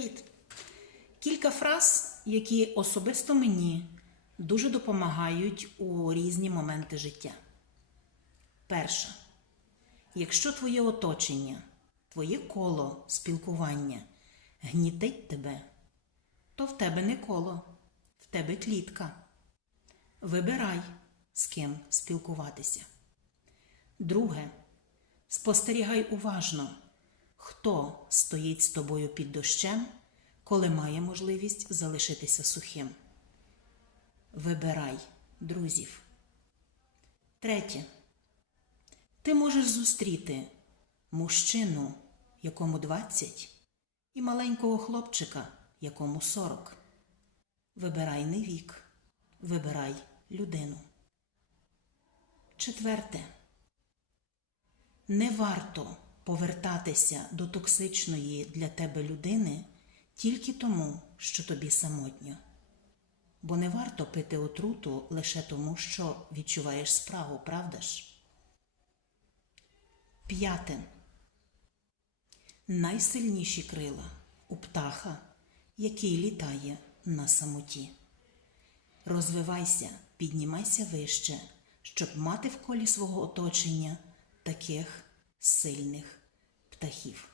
Привіт! Кілька фраз, які особисто мені дуже допомагають у різні моменти життя. Перша. Якщо твоє оточення, твоє коло спілкування гнітить тебе, то в тебе не коло, в тебе клітка. Вибирай, з ким спілкуватися. Друге. Спостерігай уважно, хто стоїть з тобою під дощем, коли має можливість залишитися сухим. Вибирай друзів. Третє. Ти можеш зустріти мужчину, якому 20, і маленького хлопчика, якому 40. Вибирай не вік, вибирай людину. Четверте. Не варто повертатися до токсичної для тебе людини тільки тому, що тобі самотньо. Бо не варто пити отруту лише тому, що відчуваєш справу, правда ж? П'яте. Найсильніші крила у птаха, який літає на самоті. Розвивайся, піднімайся вище, щоб мати в колі свого оточення таких сильних птахів.